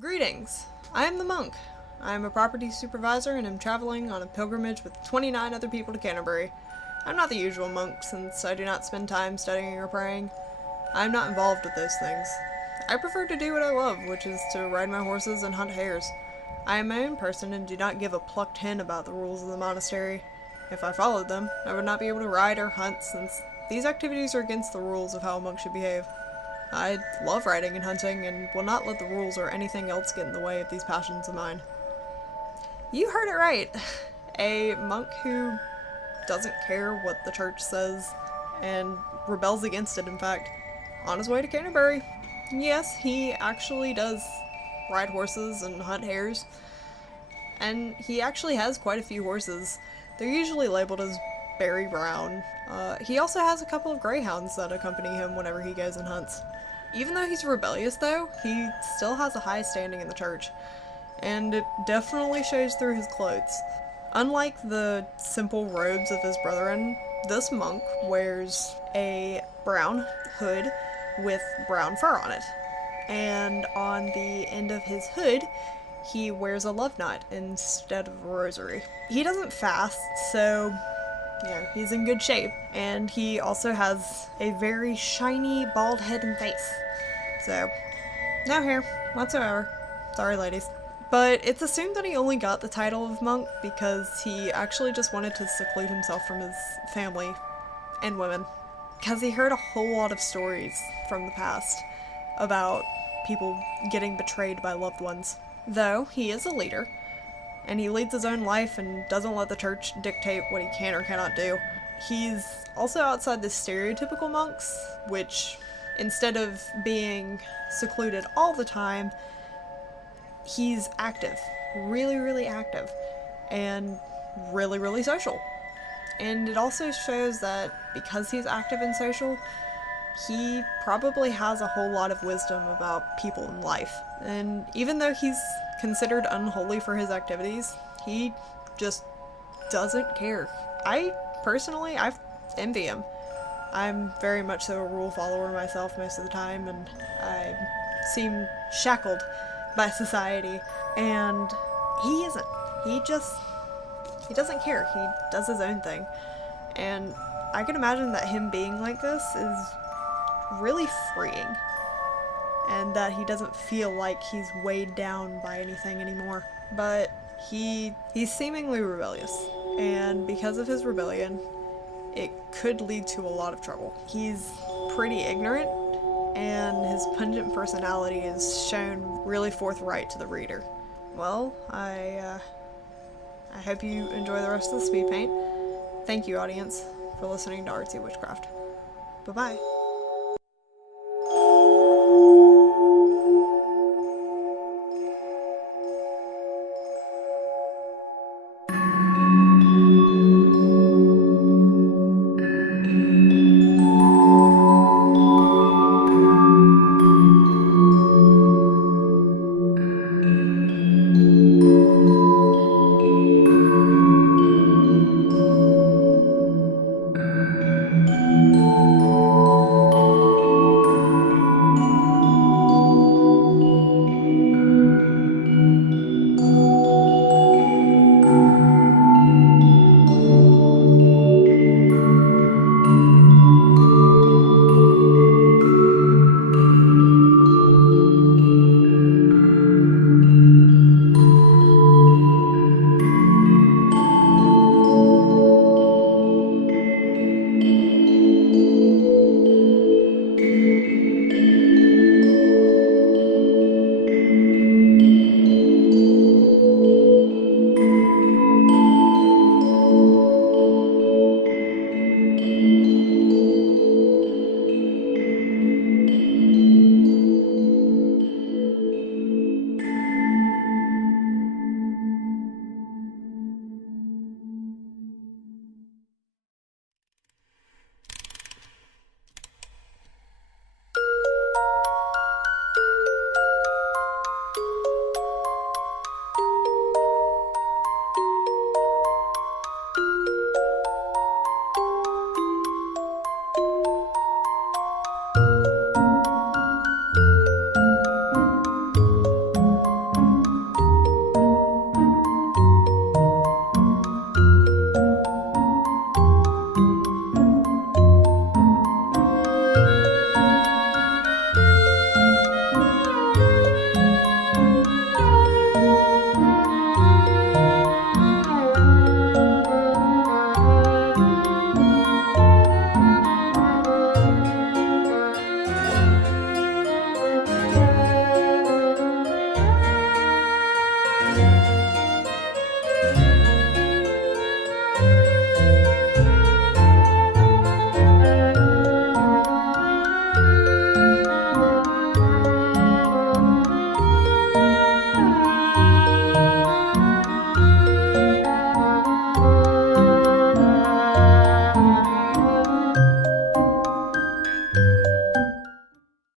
Greetings! I am the monk. I am a property supervisor and am traveling on a pilgrimage with 29 other people to Canterbury. I'm not the usual monk since I do not spend time studying or praying. I am not involved with those things. I prefer to do what I love, which is to ride my horses and hunt hares. I am my own person and do not give a plucked hen about the rules of the monastery. If I followed them, I would not be able to ride or hunt since these activities are against the rules of how a monk should behave. I love riding and hunting and will not let the rules or anything else get in the way of these passions of mine. You heard it right. A monk who doesn't care what the church says and rebels against it, in fact, on his way to Canterbury. Yes, he actually does ride horses and hunt hares, and he actually has quite a few horses. They're usually labeled as berry brown. He also has a couple of greyhounds that accompany him whenever he goes and hunts. Even though he's rebellious, though, he still has a high standing in the church, and it definitely shows through his clothes. Unlike the simple robes of his brethren, this monk wears a brown hood with brown fur on it, and on the end of his hood, he wears a love knot instead of a rosary. He doesn't fast, so he's in good shape, and he also has a very shiny bald head and face. So, no hair whatsoever. Sorry, ladies. But it's assumed that he only got the title of monk because he actually just wanted to seclude himself from his family and women. Because he heard a whole lot of stories from the past about people getting betrayed by loved ones. Though, he is a leader, and he leads his own life and doesn't let the church dictate what he can or cannot do. He's also outside the stereotypical monks, which, instead of being secluded all the time, he's active. Really, really active. And really, really social. And it also shows that because he's active and social, he probably has a whole lot of wisdom about people in life. And even though he's considered unholy for his activities, he just doesn't care. I envy him. I'm very much so a rule follower myself most of the time, and I seem shackled by society, and he isn't. He doesn't care. He does his own thing. And I can imagine that him being like this is really freeing, and that he doesn't feel like he's weighed down by anything anymore. But he's seemingly rebellious, and because of his rebellion, it could lead to a lot of trouble. He's pretty ignorant, and his pungent personality is shown really forthright to the reader. Well, I hope you enjoy the rest of the speed paint. Thank you, audience, for listening to Artsy Witchcraft. Bye-bye.